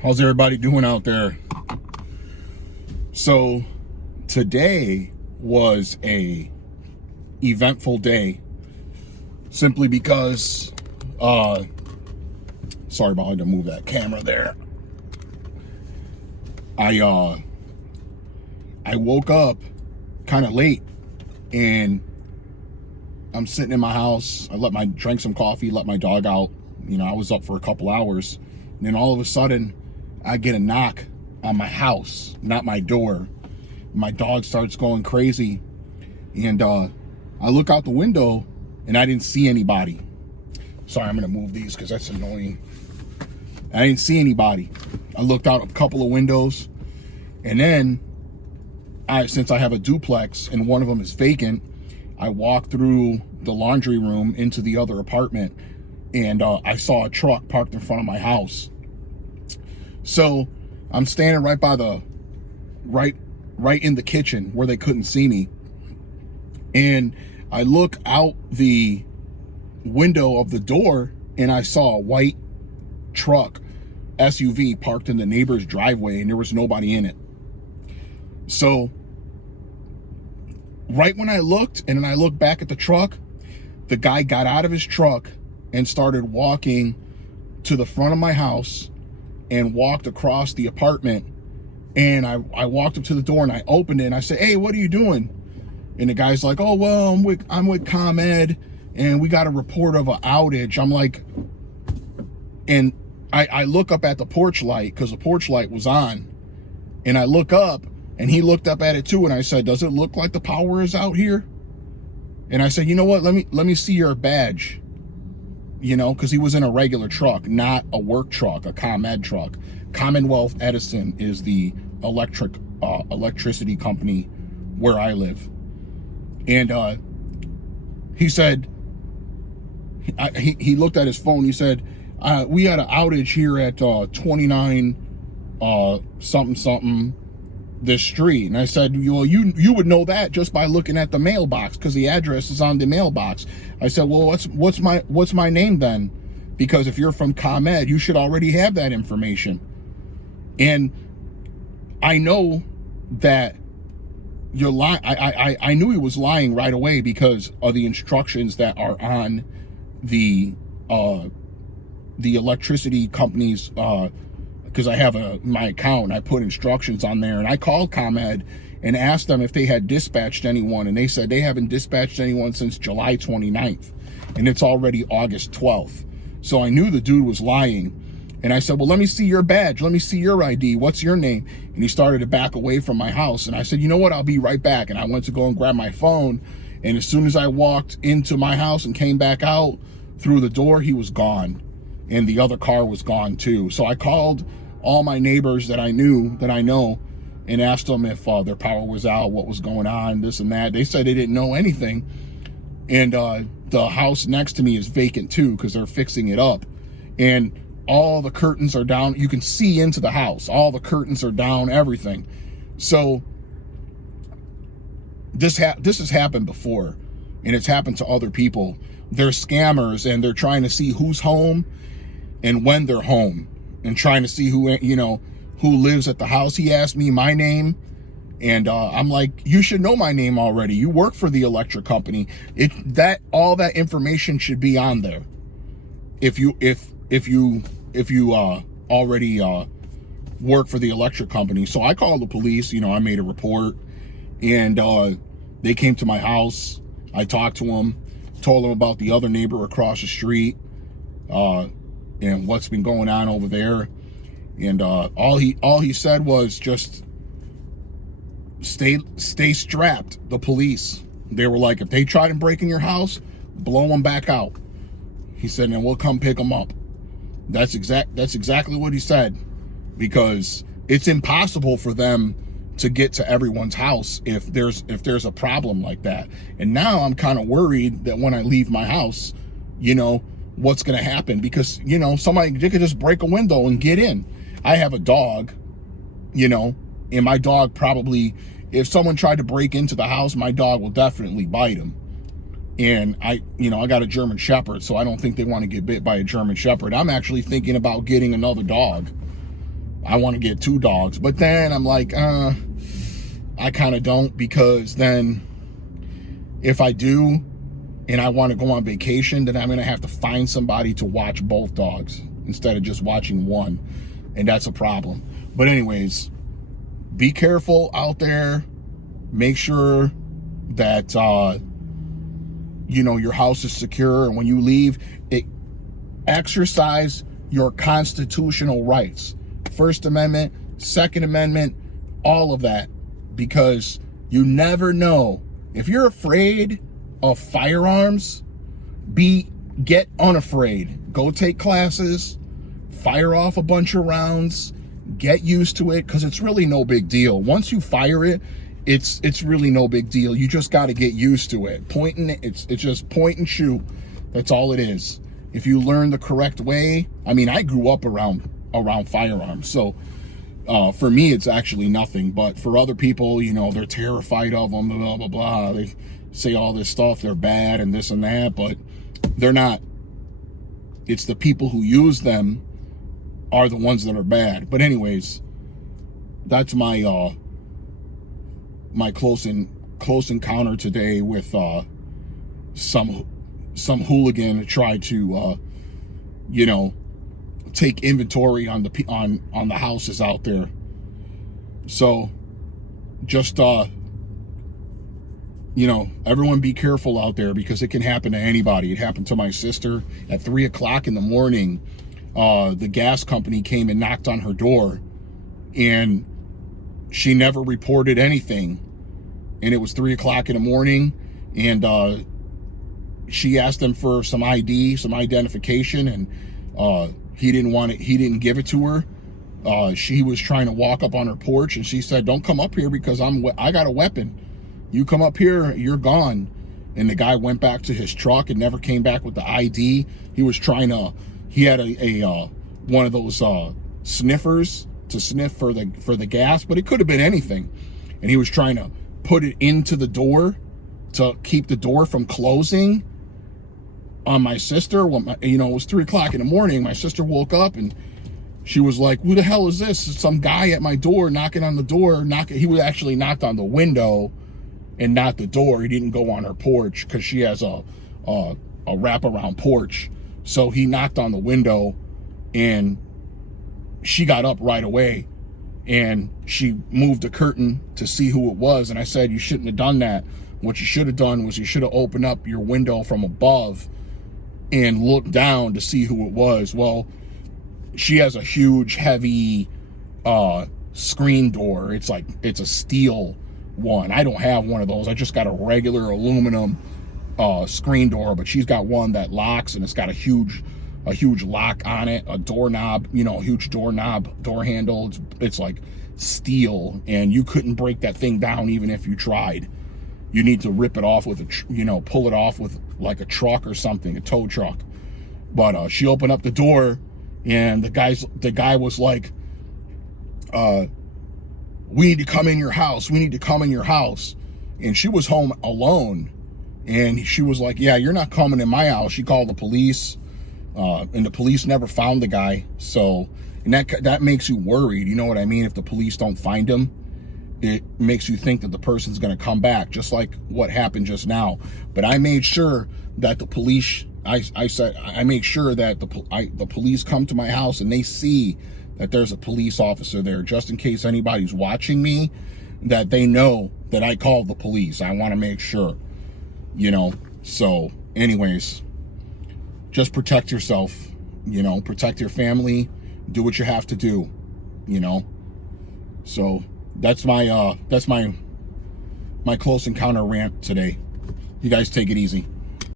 How's everybody doing out there? So today was a eventful day simply because sorry about having to move that camera there. I woke up kind of late and I'm sitting in my house. I drank some coffee, let my dog out. I was up for a couple hours, and then all of a sudden I get a knock on my house, not my door. My dog starts going crazy, and I look out the window and I didn't see anybody. Sorry, I'm gonna move these because that's annoying. I didn't see anybody. I looked out a couple of windows, and then since I have a duplex and one of them is vacant, I walked through the laundry room into the other apartment, and I saw a truck parked in front of my house. So I'm standing right by the right in the kitchen where they couldn't see me, and I look out the window of the door and I saw a white truck SUV parked in the neighbor's driveway, and there was nobody in it. So right when I looked, and then I looked back at the truck, the guy got out of his truck and started walking to the front of my house and walked across the apartment. And I walked up to the door and I opened it and I said, "Hey, what are you doing?" And the guy's like, "Oh, well, I'm with ComEd and we got a report of an outage." I'm like, and I look up at the porch light because the porch light was on, and I look up and he looked up at it too, and I said, "Does it look like the power is out here?" And I said, "You know what, let me see your badge." Because he was in a regular truck, not a work truck, a ComEd truck. Commonwealth Edison is the electricity company where I live. And he said, he looked at his phone. He said, "We had an outage here at 29 something this street." And I said, "Well, you would know that just by looking at the mailbox because the address is on the mailbox." I said, "Well, what's my name then? Because if you're from ComEd, you should already have that information." And I know that you're lying. I knew he was lying right away because of the instructions that are on the electricity company's because I have my account. I put instructions on there, and I called ComEd and asked them if they had dispatched anyone, and they said they haven't dispatched anyone since July 29th, and it's already August 12th. So I knew the dude was lying, and I said, "Well, let me see your badge. Let me see your ID. What's your name?" And he started to back away from my house, and I said, "You know what? I'll be right back." And I went to go and grab my phone, and as soon as I walked into my house and came back out through the door, he was gone, and the other car was gone too. So I called all my neighbors that I know, and asked them if their power was out, what was going on, this and that. They said they didn't know anything. And the house next to me is vacant too because they're fixing it up. And all the curtains are down. You can see into the house. All the curtains are down, everything. So this has happened before, and it's happened to other people. They're scammers, and they're trying to see who's home and when they're home, and trying to see who lives at the house. He asked me my name, and I'm like, "You should know my name already. You work for the electric company. All that information should be on there. If you already work for the electric company." So I called the police. I made a report, and they came to my house. I talked to them, told them about the other neighbor across the street, and what's been going on over there. And all he said was just stay strapped. The police, they were like, "If they try to break in your house, blow them back out." He said, "And we'll come pick them up." That's exactly what he said, because it's impossible for them to get to everyone's house if there's a problem like that. And now I'm kind of worried that when I leave my house, what's going to happen, because they could just break a window and get in. I have a dog, and my dog probably, if someone tried to break into the house, my dog will definitely bite him. And I got a German Shepherd, so I don't think they want to get bit by a German Shepherd. I'm actually thinking about getting another dog, I want to get 2 dogs. But then I'm like, I kind of don't, because then if I do and I want to go on vacation, then I'm going to have to find somebody to watch both dogs instead of just watching one. And that's a problem. But anyways, be careful out there. Make sure that, your house is secure. And when you leave, exercise your constitutional rights. First Amendment, Second Amendment, all of that. Because you never know. If you're afraid of firearms, get unafraid. Go take classes, fire off a bunch of rounds, get used to it, because it's really no big deal. Once you fire it, it's really no big deal. You just got to get used to it. It's just point and shoot. That's all it is. If you learn the correct way, I mean, I grew up around firearms, so for me, it's actually nothing. But for other people, they're terrified of them, blah, blah, blah. They say all this stuff, they're bad and this and that, but they're not. It's the people who use them are the ones that are bad. But anyways, that's my my close encounter today with some hooligan tried to take inventory on the houses out there. So just everyone be careful out there, because it can happen to anybody. It happened to my sister at 3 o'clock in the morning. The gas company came and knocked on her door, and she never reported anything. And it was 3 o'clock in the morning, and she asked them for some ID, some identification, and he didn't want it. He didn't give it to her. She was trying to walk up on her porch, and she said, "Don't come up here because I got a weapon. You come up here, you're gone." And the guy went back to his truck and never came back with the ID. He was trying to. He had a one of those sniffers to sniff for the gas, but it could have been anything. And he was trying to put it into the door to keep the door from closing on my sister. When it was 3 o'clock in the morning, my sister woke up and she was like, "Who the hell is this? It's some guy at my door knocking on the door." He was actually knocked on the window and not the door. He didn't go on her porch because she has a wraparound porch. So he knocked on the window, and she got up right away, and she moved the curtain to see who it was. And I said, "You shouldn't have done that. What you should have done was you should have opened up your window from above and looked down to see who it was." Well, she has a huge, heavy screen door. It's a steel one. I don't have one of those. I just got a regular aluminum screen door, but she's got one that locks, and it's got a huge lock on it, a doorknob, a huge doorknob, door handle. It's like steel, and you couldn't break that thing down even if you tried. You need to rip it off with pull it off with like a truck or something, a tow truck. But she opened up the door, and the guy was like, "We need to come in your house. We need to come in your house." And she was home alone. And she was like, "Yeah, you're not coming in my house." She called the police, and the police never found the guy. So, and that makes you worried. You know what I mean? If the police don't find him, it makes you think that the person's going to come back, just like what happened just now. But I made sure that the police, I make sure that the police come to my house and they see that there's a police officer there, just in case anybody's watching me, that they know that I called the police. I want to make sure. So anyways, just protect yourself, protect your family, do what you have to do, so that's my close encounter rant today. You guys take it easy.